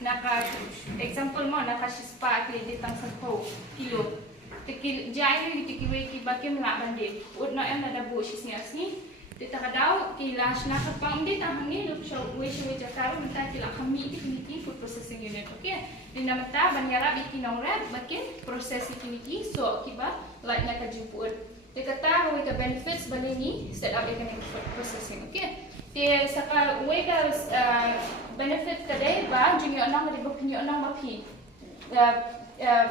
naka example mo naka spa kili ditang 10 kilo tekil jai ni tikiwe ki bakem la bande ud no em ada bu sisnya sini dita kadau ki lash na kapang dit ang ni lup show we show jakaro menta kila kami ti food processing unit okay dinda menta banyara bi kinong red bakem process ki so kiba like na kajupud te kata we ka benefits bani ni set up economic food processing okay te saka we ka benefit today ba junior nang di bapinyo nang mapi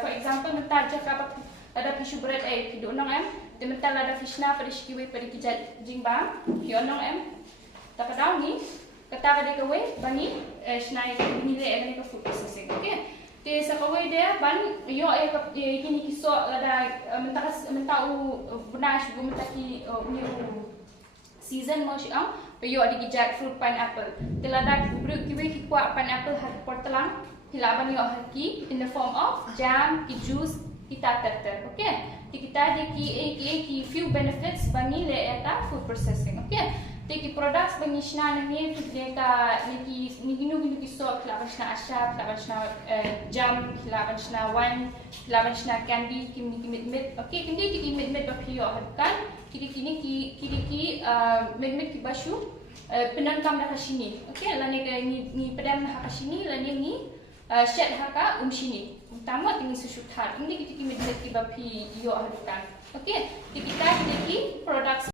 for example menta jaka ada fish bread kido nang em te menta ada fish na pada shikiwe pada kijat jingba kido nang em takadaw ni kata ka de we bani snai nile ani ka food processing okay te saka we de ban yo kini kiso ada menta bunash bu menta ki new season mo siang yo di kijat fruit pineapple telada bruk kiwe ki kwa pineapple hat portelang hilaban yo haki in the form of jam ki juice kita terter okay kita de ki few benefits bani le eta food processing okay te ki products bani shna ne de ka ni ginu ki so hilaban shna asha hilaban shna jam hilaban shna wine hilaban shna candy ki mit okay kini ki mit bapi yo hatkan kini ki mit ki bashu penangkam na kasini okay lani ni pedam na kasini lani ni shed haka sini utama ini susuthat ini kita mit ki bapi yo hatkan okay kita ki products